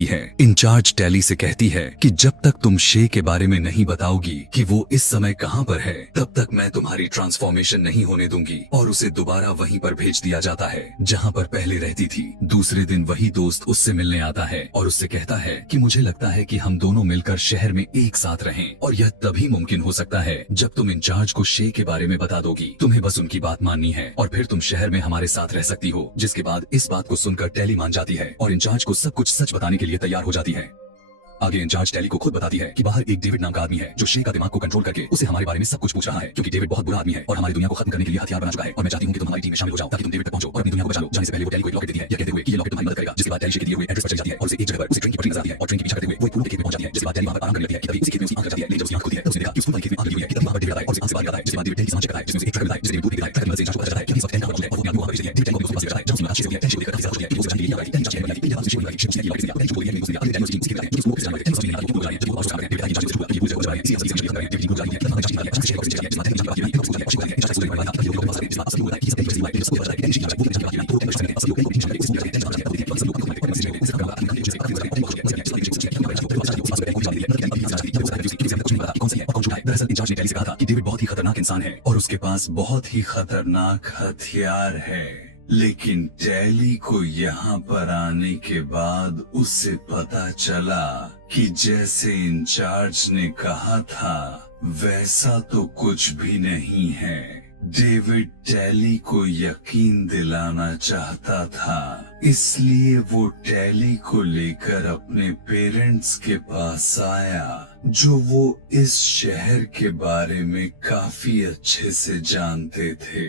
है। In charge tally से कहती है कि जब तक तुम शे के बारे में नहीं बताओगी कि वो इस समय कहाँ पर है, तब तक मैं तुम्हारी ट्रांसफॉर्मेशन नहीं होने दूंगी, और उसे दोबारा वहीं पर भेज दिया जाता है जहाँ पर पहले रहती थी। दूसरे दिन वही दोस्त उससे मिलने आता है और उससे कहता है कि मुझे लगता है कि हम दोनों मिलकर शहर में एक साथ रहें, और यह तभी मुमकिन हो सकता है जब तुम इंचार्ज को शे के बारे में बता दोगी। तुम्हें बस उनकी बात माननी है और फिर तुम शहर में हमारे साथ रह सकती हो। जिसके बाद इस बात को सुनकर टैली मान जाती है और इंचार्ज को सब कुछ सच बताने के लिए तैयार हो जाती है। आगे इंचार्ज टैली को खुद बताती है कि बाहर एक डेविड नाम का आदमी है जो शे का दिमाग को कंट्रोल करके उसे हमारे बारे में सब कुछ पूछ रहा है, क्योंकि डेविड बहुत बुरा आदमी है और हमारी दुनिया को खत्म करने के लिए हथियार बना चुका है, और मैं चाहती हूँ कि तुम हमारी टीम में शामिल हो जाओ ताकि तुम डेविड तक पहुंचो और अपनी दुनिया को बचा लो। जाने से पहले वो टैली को एक लॉकेट देती है, यह कहते हुए कि ये लॉकेट तुम्हारी मदद करेगा। जिसके बाद टैली शे के दिए हुए एड्रेस पर चली जाती है और उसे एक जगह पर उसे ट्रेन की पटरी नजर आती है, और ट्रेन के पीछे करते हुए वो फूलों के खेत में पहुंच जाती है। जिसके बाद टैली वहां पर आराम करने लगती है कि तभी उसी खेत में उसकी आंख लग जाती है। लेकिन जब उसकी आंख खुलती है तो उसने देखा कि उस फूल वाले खेत में आग लगी हुई है, कि तभी वहां पर डेविड आता है और उसे आंख से बाहर निकालता है। जिसके बाद डेविड टैली से समझ करता है, जिसमें उसे एक ट्रक मिलता है, जिसे दूध देता है। ट्रक की मदद से इंचार्ज को पता चलता है कि इस वक्त टैली कहां है और वो अपनी आंख को वहां भेज देती है। डेविड टैली को उसके पास जाता है जहां उसने अच्छे से दिया। टैली शे को देखकर काफी ज्यादा खुश है कि वो जाने के लिए आ गई। टैली इंचार्ज कहने लगी कि यह बात मुझे लगी, उसने की लॉकेट से दिया। टैली को बोली है कि उसने दिया। टैली उसकी सीखे कि उसको किस जाने टैली समझ नहीं आता कि वो जाने जब वो बात कर रहे हैं। डेविड टैली इंचार्ज से पूछा कि वो जा रहे हैं, इसी असली से डेविड को जा रही है। तब इंचार्ज ने शे को सीखे जिसमें टैली इंचार्ज की बात की है, इंचार्ज को बात की है, लोग पास है, जिसमें असली होता है कि सब टैली को पता है कि इंचार्ज वो इंचार्ज की बात है, तो असली लोग इंचार्ज को समझ जाते हैं। इंचार्ज सब लोग को पता है कि इससे काम करने के लिए काफी ज्यादा बहुत है। दरअसल इंचार्ज ने टैली से कहा था कि डेविड बहुत ही खतरनाक इंसान है और उसके पास बहुत ही खतरनाक हथियार है, लेकिन टैली को यहाँ पर आने के बाद उससे पता चला कि जैसे इंचार्ज ने कहा था वैसा तो कुछ भी नहीं है। डेविड टैली को यकीन दिलाना चाहता था, इसलिए वो टैली को लेकर अपने पेरेंट्स के पास आया, जो वो इस शहर के बारे में काफी अच्छे से जानते थे।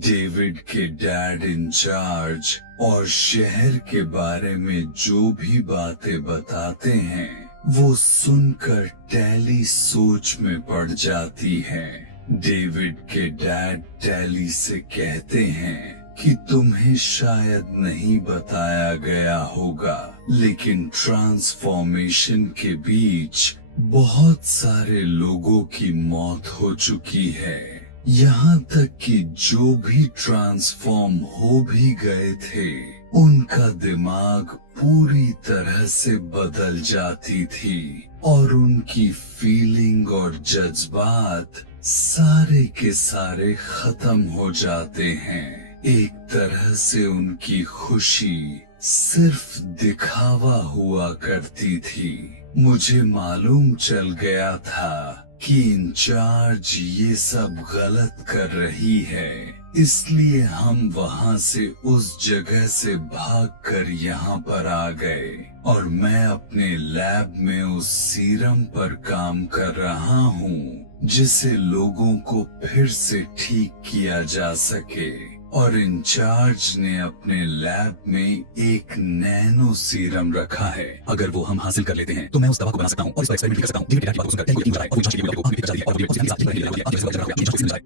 डेविड के डैड इंचार्ज और शहर के बारे में जो भी बातें बताते हैं वो सुनकर टैली सोच में पड़ जाती है। डेविड के डैड टैली से कहते हैं कि तुम्हें शायद नहीं बताया गया होगा, लेकिन ट्रांसफॉर्मेशन के बीच बहुत सारे लोगों की मौत हो चुकी है। यहाँ तक कि जो भी ट्रांसफॉर्म हो भी गए थे उनका दिमाग पूरी तरह से बदल जाती थी और उनकी फीलिंग और जज्बात सारे के सारे खत्म हो जाते हैं। एक तरह से उनकी खुशी सिर्फ दिखावा हुआ करती थी। मुझे मालूम चल गया था कि इंचार्ज ये सब गलत कर रही है, इसलिए हम वहाँ से उस जगह से भागकर यहाँ पर आ गए और मैं अपने लैब में उस सीरम पर काम कर रहा हूँ जिसे लोगों को फिर से ठीक किया जा सके। और इंचार्ज ने अपने लैब में एक नैनो सीरम रखा है। अगर वो हम हासिल कर लेते हैं तो मैं उस दवा को बना सकता हूँ और इस पर एक्सपेरिमेंट कर सकता हूँ। डेविड की बात सुनकर टैली को यकीन हो जाए और वो इंचार्ज के लिए को आगे पहुंचा दिया और वो उसके साथ चिपक गया और इंचार्ज को समझ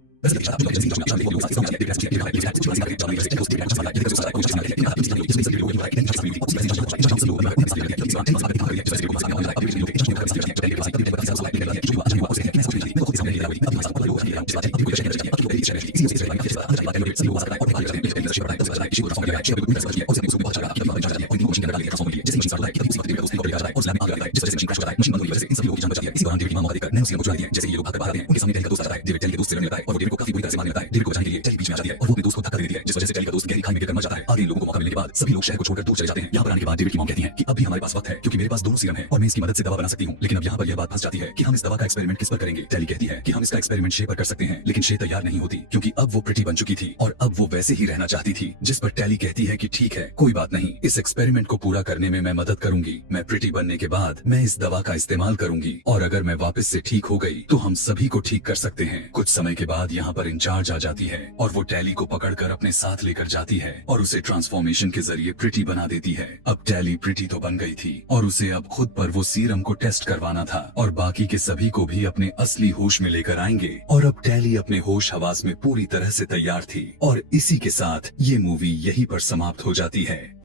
जैसे ये लोग भागकर बाहर आते हैं, उनके सामने टैली का दोस्त आता है। डेविड टैली के दोस्त से लड़ने लगता है और वो डेविड को काफी बुरी तरह से मारने लगता है। डेविड को बचाने के लिए टैली बीच में आ जाती है और वो अपने दोस्त को धक्का दे देती है, जिस वजह से टैली का दोस्त गहरी खाई में गिरकर मर जाता है। आगे इन लोगों को मौका मिलने के बाद सभी लोग शहर को छोड़कर दूर चले जाते हैं। यहाँ पर आने के बाद डेविड की मॉम कहती है कि अब भी हमारे पास वक्त है, क्योंकि मेरे पास दोनों सीरम है और मैं इसकी मदद से दवा बना सकती हूँ। लेकिन अब यहाँ पर यह बात फंस जाती है कि हम इस दवा का एक्सपेरिमेंट किस पर करेंगे। टैली कहती है कि हम इसका एक्सपेरिमेंट शे पर कर सकते हैं, लेकिन शे तैयार नहीं होती क्योंकि अब वो प्रिटी बन चुकी थी और अब वो वैसे ही रहना चाहती थी। जिस पर टैली कहती है कि ठीक है, कोई बात नहीं, इस एक्सपेरिमेंट को पूरा करने में मैं मदद करूंगी। मैं प्रिटी बनने के बाद मैं इस दवा का इस्तेमाल करूंगी और अगर मैं वापस से ठीक हो गई तो हम सभी को ठीक कर सकते हैं। कुछ समय के बाद यहाँ पर इंचार्ज आ जाती है और वो टैली को पकड़कर अपने साथ लेकर जाती है और उसे ट्रांसफॉर्मेशन के जरिए प्रिटी बना देती है। अब टैली प्रिटी तो बन गई थी और उसे अब खुद पर वो सीरम को टेस्ट करवाना था और बाकी के सभी को भी अपने असली होश में लेकर आएंगे। और अब टैली अपने होश हवास में पूरी तरह से तैयार थी और इसी के साथ ये मूवी यहीं पर समाप्त हो जाती है।